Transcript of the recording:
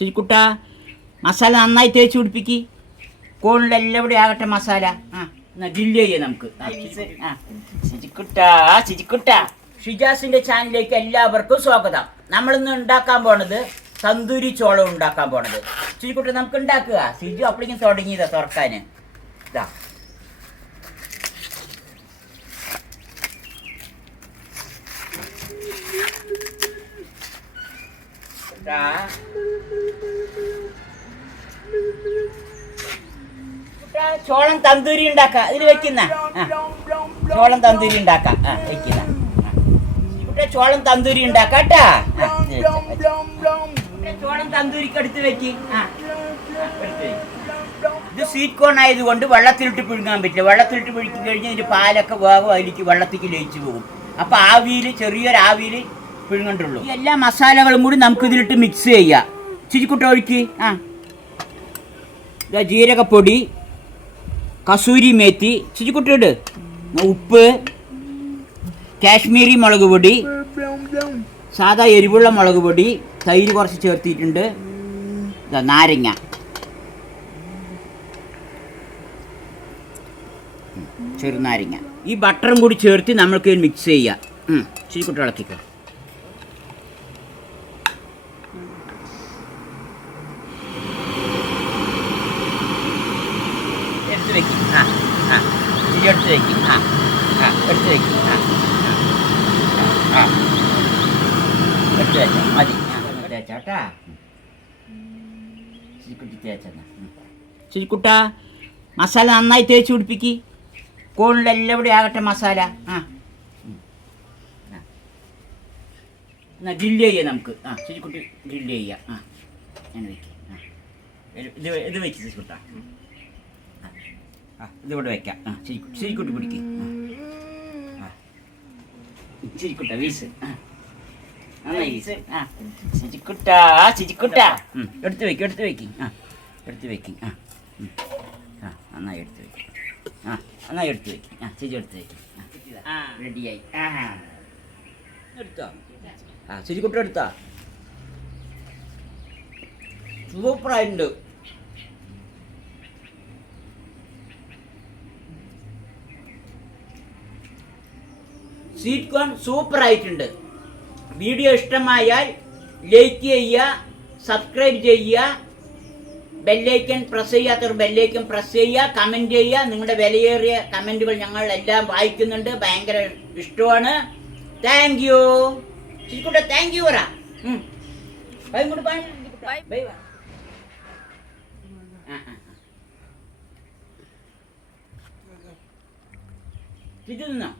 ശരിക്കുട്ട മസാല നന്നായി തേച്ച് പിടിപ്പിക്ക്. കോണിലെല്ലാം ഇവിടെ ആകട്ടെ മസാല. എന്നാ ഗ്രില്ല് ചെയ്യാം നമുക്ക്. ശരിക്കുട്ട ഷിജാസിന്റെ ചാനലിലേക്ക് എല്ലാവർക്കും സ്വാഗതം. നമ്മളിന്ന് ഉണ്ടാക്കാൻ പോണത് തന്തൂരി ചോളം ഉണ്ടാക്കാൻ പോണത്. ശരിക്കുട്ട നമുക്ക് ഉണ്ടാക്കുക. സിജു അപ്പോഴേക്കും തുടങ്ങിയതാ തുറക്കാന്. ഇതാ ചോളം തന്തൂരി ഉണ്ടാക്കാം. ഇതിൽ വെക്കുന്ന ചോളം തന്തൂരി ഉണ്ടാക്കാം. വെക്കുന്ന ചോളം തന്തൂരി ഉണ്ടാക്കാട്ടാ. ചോളം തന്തൂരിക്ക് എടുത്ത് വെക്ക്. ഇത് സ്വീറ്റ് കോൺ ആയതുകൊണ്ട് വെള്ളത്തിലിട്ട് പിഴുങ്ങാൻ പറ്റില്ല. വെള്ളത്തിലിട്ട് പിഴുക്കി കഴിഞ്ഞാൽ ഇതിന്റെ പാലൊക്കെ വേഗം അതിലേക്ക് വെള്ളത്തിലേക്ക് ലയിച്ചു പോകും. അപ്പൊ ആവിയിൽ ചെറിയൊരു ആവിയിൽ പിഴുങ്ങണ്ടുള്ളൂ. ഈ എല്ലാ മസാലകളും കൂടി നമുക്ക് ഇതിലിട്ട് മിക്സ് ചെയ്യാം. ചിരിക്കുട്ട ഒഴുക്കി. ജീരകപ്പൊടി, കസൂരി മേത്തി, ചിരിക്കുട്ടിട്, ഉപ്പ്, കാശ്മീരി മുളക് പൊടി, സാധാ എരിവുള്ള മുളക് പൊടി, തൈര് കുറച്ച് ചേർത്തിട്ടുണ്ട്, നാരങ്ങ, ചെറുനാരങ്ങ. ഈ ബട്ടറും കൂടി ചേർത്ത് നമ്മൾക്ക് മിക്സ് ചെയ്യാം. ചിരിക്കുട്ടി ഇളക്കിക്കോ. എടുത്ത് വെക്കും. എടുത്ത് വെക്കും. എടുത്ത് വെക്കും. എടുത്ത് വെച്ചാ മതി. തേച്ചാട്ടാ. ചിരിക്കുട്ടി തേച്ചാ. ചിരിക്കുട്ട മസാല നന്നായി തേച്ച് പിടിപ്പിക്ക്. കോണിലെല്ലാം ഇവിടെ ആകട്ടെ മസാല. എന്നാ ഗ്രില്ല് ചെയ്യാം നമുക്ക്. ചിരിക്കുട്ടി ഗ്രില്ല് ചെയ്യാം. ഞാൻ വെക്കും. ഇത് വെച്ച് ചിരിക്കുട്ട. ഇതിവിടെ വെക്കാം. ശരിക്കുട്ടി പിടിക്കും. ശരിക്കുട്ട വീസ്. നന്നായി വീസ്. ചിരിക്കുട്ട എടുത്ത് വെക്കും. എടുത്ത് വെക്കും. എടുത്ത് വെക്കും. നന്നായി എടുത്ത് വെക്കും. നന്നായി എടുത്ത് വെക്കും. ശരി എടുത്ത് വെക്കും. റെഡിയായി. എടുത്തോ. ശരിക്കുട്ട എടുത്തോ. സൂപ്പറായിട്ടുണ്ട്. സ്വീറ്റ് കോൺ സൂപ്പർ ആയിട്ടുണ്ട്. വീഡിയോ ഇഷ്ടമായാൽ ലൈക്ക് ചെയ്യുക, സബ്സ്ക്രൈബ് ചെയ്യുക, ബെല്ലൈക്കൻ പ്രസ് ചെയ്യാത്തവർ ബെല്ലൈക്കൻ പ്രസ് ചെയ്യുക, കമൻറ്റ് ചെയ്യുക. നിങ്ങളുടെ വിലയേറിയ കമൻറ്റുകൾ ഞങ്ങൾ എല്ലാം വായിക്കുന്നുണ്ട്. ഭയങ്കര ഇഷ്ടമാണ്. Thank you. ശരിക്കൂട്ടെ താങ്ക് യു പറ. ബൈ കൂടെ ബൈ. ബൈ. ഇത് നിന്നോ.